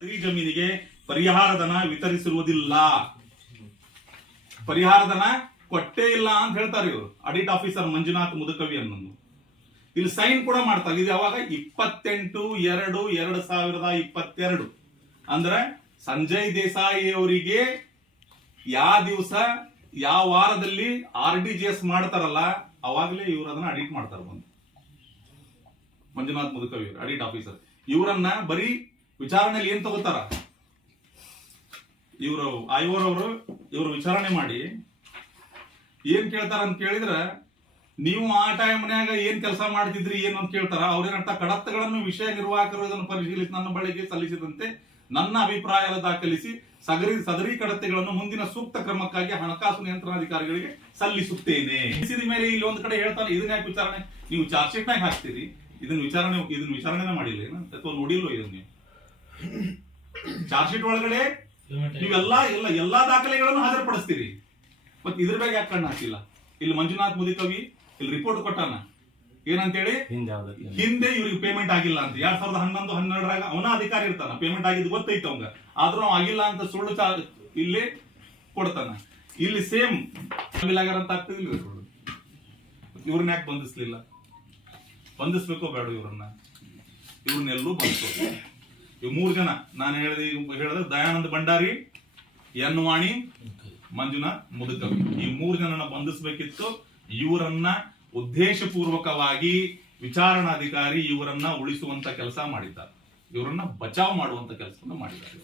ಸದರಿ ಜಮೀನಿಗೆ ಪರಿಹಾರ ಧನ ವಿತರಿಸಿರುವುದಿಲ್ಲ. ಪರಿಹಾರ ಧನ ಕೊಟ್ಟೇ ಇಲ್ಲ ಅಂತ ಹೇಳ್ತಾರೆ ಇವರು. ಆಡಿಟ್ ಆಫೀಸರ್ ಮಂಜುನಾಥ್ ಮುದುಕವಿ ಅನ್ನೋದು. ಇಲ್ಲಿ ಸೈನ್ ಕೂಡ ಮಾಡ್ತಾರೆ. ಇದು ಯಾವಾಗ? ಇಪ್ಪತ್ತೆಂಟು, ಎರಡು ಎರಡು ಸಾವಿರದ ಇಪ್ಪತ್ತೆರಡು. ಅಂದ್ರೆ ಸಂಜಯ್ ದೇಸಾಯಿ ಅವರಿಗೆ ಯಾವ ದಿವಸ ಯಾವ ವಾರದಲ್ಲಿ ಆರ್ ಡಿ ಜಿ ಎಸ್ ಮಾಡ್ತಾರಲ್ಲ, ಅವಾಗಲೇ ಇವರು ಅದನ್ನ ಅಡಿಟ್ ಮಾಡ್ತಾರೆ ಬಂದು. ಮಂಜುನಾಥ್ ಮುದುಕವಿ ಅಡಿಟ್ ಆಫೀಸರ್ ಇವರನ್ನ ಬರೀ ವಿಚಾರಣೆಯಲ್ಲಿ ಏನ್ ತಗೋತಾರ? ಇವರು ಆಯೋರವರು ಇವರು ವಿಚಾರಣೆ ಮಾಡಿ ಏನ್ ಕೇಳ್ತಾರ ಅಂತ ಕೇಳಿದ್ರ, ನೀವು ಆ ಟೈಮ್ನ್ಯಾಗ ಏನ್ ಕೆಲಸ ಮಾಡ್ತಿದ್ರಿ, ಏನು ಅಂತ ಕೇಳ್ತಾರ. ಅವ್ರೇನಂತ ಕಡತಗಳನ್ನು ವಿಷಯ ನಿರ್ವಾಹಕರು ಇದನ್ನು ಪರಿಶೀಲಿಸಿ, ನನ್ನ ಬಳಿಗೆ ಸಲ್ಲಿಸಿದಂತೆ ನನ್ನ ಅಭಿಪ್ರಾಯ ದಾಖಲಿಸಿ, ಸಗರಿ, ಸದರಿ ಕಡತೆಗಳನ್ನು ಮುಂದಿನ ಸೂಕ್ತ ಕ್ರಮಕ್ಕಾಗಿ ಹಣಕಾಸು ನಿಯಂತ್ರಣಾಧಿಕಾರಿಗಳಿಗೆ ಸಲ್ಲಿಸುತ್ತೇನೆ. ಮೇಲೆ ಇಲ್ಲಿ ಒಂದ್ ಕಡೆ ಹೇಳ್ತಾನೆ, ಇದನ್ನ ಯಾಕೆ ವಿಚಾರಣೆ? ನೀವು ಚಾರ್ಜ್ ಶೀಟ್ ನಾಗ ಹಾಕ್ತೀರಿ. ಇದನ್ನ ವಿಚಾರಣೆ, ಇದನ್ನ ವಿಚಾರಣೆನ ಮಾಡಿಲ್ಲ ಅಥವಾ ನೋಡಿಲ್ವೋ ಇದನ್ನ ನೀವು? ಚಾರ್ಜ್ ಶೀಟ್ ಒಳಗಡೆ ನೀವೆಲ್ಲಾ ಎಲ್ಲ ಎಲ್ಲಾ ದಾಖಲೆಗಳನ್ನು ಹಾಜರುಪಡಿಸ್ತೀರಿ. ಮತ್ತೆ ಇದ್ರ ಬಗ್ಗೆ ಯಾಕೆ ಕಣ್ಣು ಹಾಕಿಲ್ಲ? ಇಲ್ಲಿ ಮಂಜುನಾಥ್ ಮುದಿಕವಿ ಇಲ್ಲಿ ರಿಪೋರ್ಟ್ ಕೊಟ್ಟಾನ. ಏನಂತೇಳಿ? ಹಿಂದೆ ಇವ್ರಿಗೆ ಪೇಮೆಂಟ್ ಆಗಿಲ್ಲ ಅಂತ. ಎರಡ್ ಸಾವಿರದ ಹನ್ನೊಂದು ಹನ್ನೆರಡರಾಗ ಅವನ ಅಧಿಕಾರಿ ಇರ್ತಾನ. ಪೇಮೆಂಟ್ ಆಗಿದ್ದು ಗೊತ್ತೈತೆ ಅವಂಗ. ಆದ್ರೂ ಅವ ಆಗಿಲ್ಲ ಅಂತ ಸುಳ್ಳು ಚಾ ಇಲ್ಲಿ ಕೊಡ್ತಾನ. ಇಲ್ಲಿ ಸೇಮ್ ಆಗ್ಯಾರ ಅಂತ ಆಗ್ತದಿಲ್ಲ ಸುಳ್ಳು ಇವ್ರನ್ನ ಯಾಕೆ ಬಂಧಿಸ್ಲಿಲ್ಲ? ಬಂಧಿಸ್ಬೇಕೋ ಬೇಡ ಇವ್ರನ್ನ? ಇವ್ರನ್ನೆಲ್ಲೂ ಬಂಧಿಸೋದು ಇವ್ ಮೂರ್ ಜನ. ನಾನು ಹೇಳಿದ ಹೇಳಿದ್ರೆ ದಯಾನಂದ ಭಂಡಾರಿ, ಎನ್ ವಾಣಿ, ಮಂಜುನಾಥ್ ಮುದುಕವಿ ಈ ಮೂರ್ ಜನನ ಬಂಧಿಸಬೇಕಿತ್ತು. ಇವರನ್ನ ಉದ್ದೇಶಪೂರ್ವಕವಾಗಿ ವಿಚಾರಣಾಧಿಕಾರಿ ಇವರನ್ನ ಉಳಿಸುವಂತ ಕೆಲಸ ಮಾಡಿದ್ದಾರೆ. ಇವರನ್ನ ಬಚಾವ್ ಮಾಡುವಂತ ಕೆಲಸವನ್ನು ಮಾಡಿದ್ದಾರೆ.